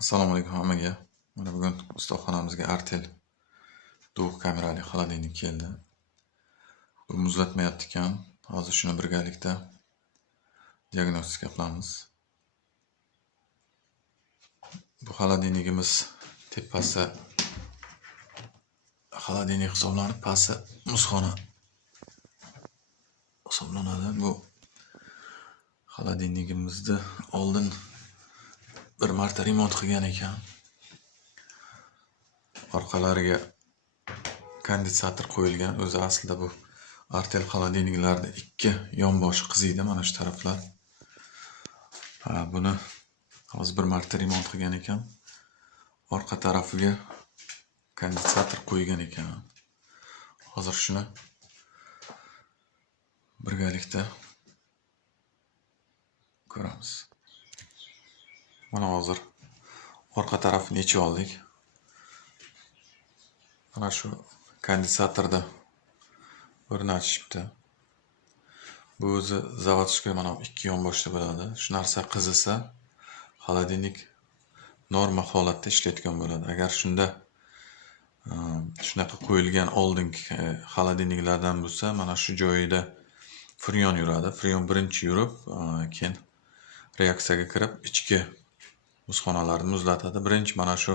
Assalomu alaykum hammaga. Mana bugun ustaxonamizga Artel 4 kamerali xolodilnik keldi. Bu muzlatmayapti ekan. Hozir shuni birgalikda diagnostika qilamiz. Bu xolodilnikimiz tepasi xolodilnik hisoblanib, pasti muzxona hisoblanadi. Bu xolodilnikimizni oldin bir marta remont qilgan ekan. Orqalariga konditsator qo'yilgan. O'zi aslida bu Artel xolodilniklarda ikki yonboshi qiziydi, mana shu taraflar. Buni hozir bir marta remont qilgan ekan. Orqa tarafiga konditsator qo'ygan ekan. Hozir shuni birgalikda ko'ramiz. Mana hozir orqa tarafini yechib oldik. Mana shu konditsatorda o'rnatishibdi. Bu o'zi zavodskiy mana ikki yonboshda bo'ladi. Shu narsa qizisa, xolodilnik norma holatda ishlayotgan bo'ladi. Agar shunda shunaqa qo'yilgan oldingi xolodilniklardan bo'lsa, mana shu joyida freon yuradi. Freon birinchi yurib, keyin reaksiyaga kirib, ichki muzxonalarni muzlatadi. Birinchi mana shu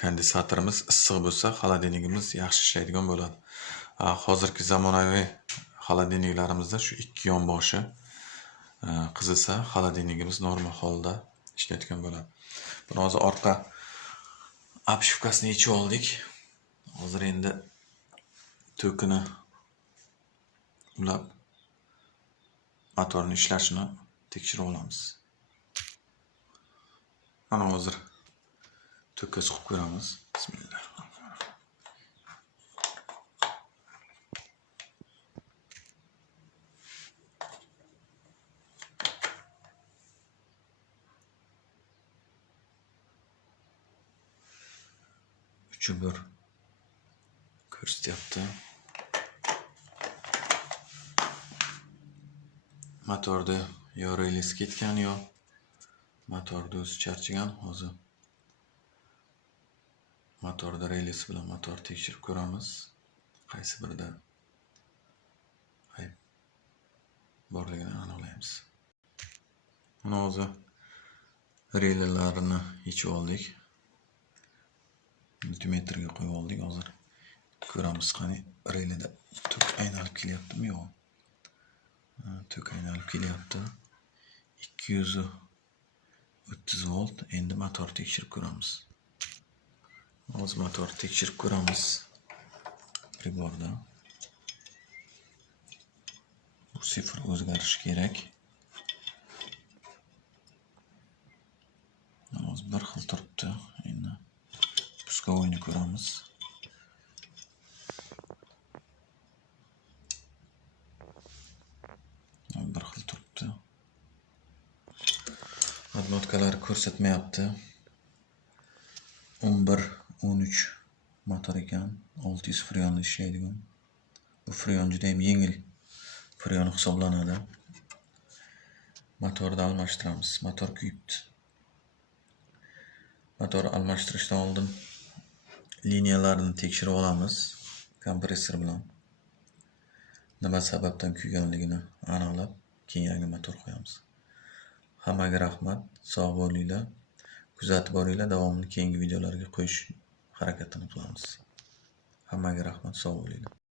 konditsatorimiz issiq bo'lsa, xolodilnikimiz yaxshi ishlaydigan bo'ladi. Hozirgi zamonaviy xolodilniklarimizda shu ikki yonboshi qizisa, xolodilnikimiz normal holda ishlayotgan bo'ladi. Buni hozir orqa obshivkasini yechib oldik. Hozir endi tokini ulab motorning ishlashini tekshirib olamiz. Mana hozir tokka suqib ko'ramiz. Bismillah. Bir ko'rsatyapti. Motorda yo relis ketgan, yo motorda o'zi charchagan. Hozir motorda relis bilan motor tekshirib ko'ramiz. Qaysi birida ayb borligini aniqlaymiz. Mana hozir relalarini yechib oldik. Multimetrga qo'yib oldik. Hozir ko'ramiz qani relada tok aynalib kelyaptimi yo'q. Tok aynalib kelyapti. 230 volt. Endi motor tekshirib ko'ramiz. Hozir motor tekshirib ko'ramiz. Priborda. Bu sifr o'zgarishi kerak. Hozir bir xil turibdi. Endi puskovoyni ko'ramiz. Bir xil turibdi. Odnotkalar ko'rsatmayapti. 11-13 motor ekan. 600 freonda ishlaydigan. Bu freon juda ham yengil freon hisoblanadi. Motorni almashtiramiz. Motor kuyibdi. Motor almashtirishdan oldin liniyalarni tekshirib olamiz kompressor bilan. Nima sababdan kuyganligini aniqlab, keyin yangi motor qo'yamiz. Hammaga rahmat, sog' bo'linglar. Kuzatib boringlar, davomini keyingi videolarga qo'yish harakatini qilamiz. Hammaga rahmat, sog' bo'linglar.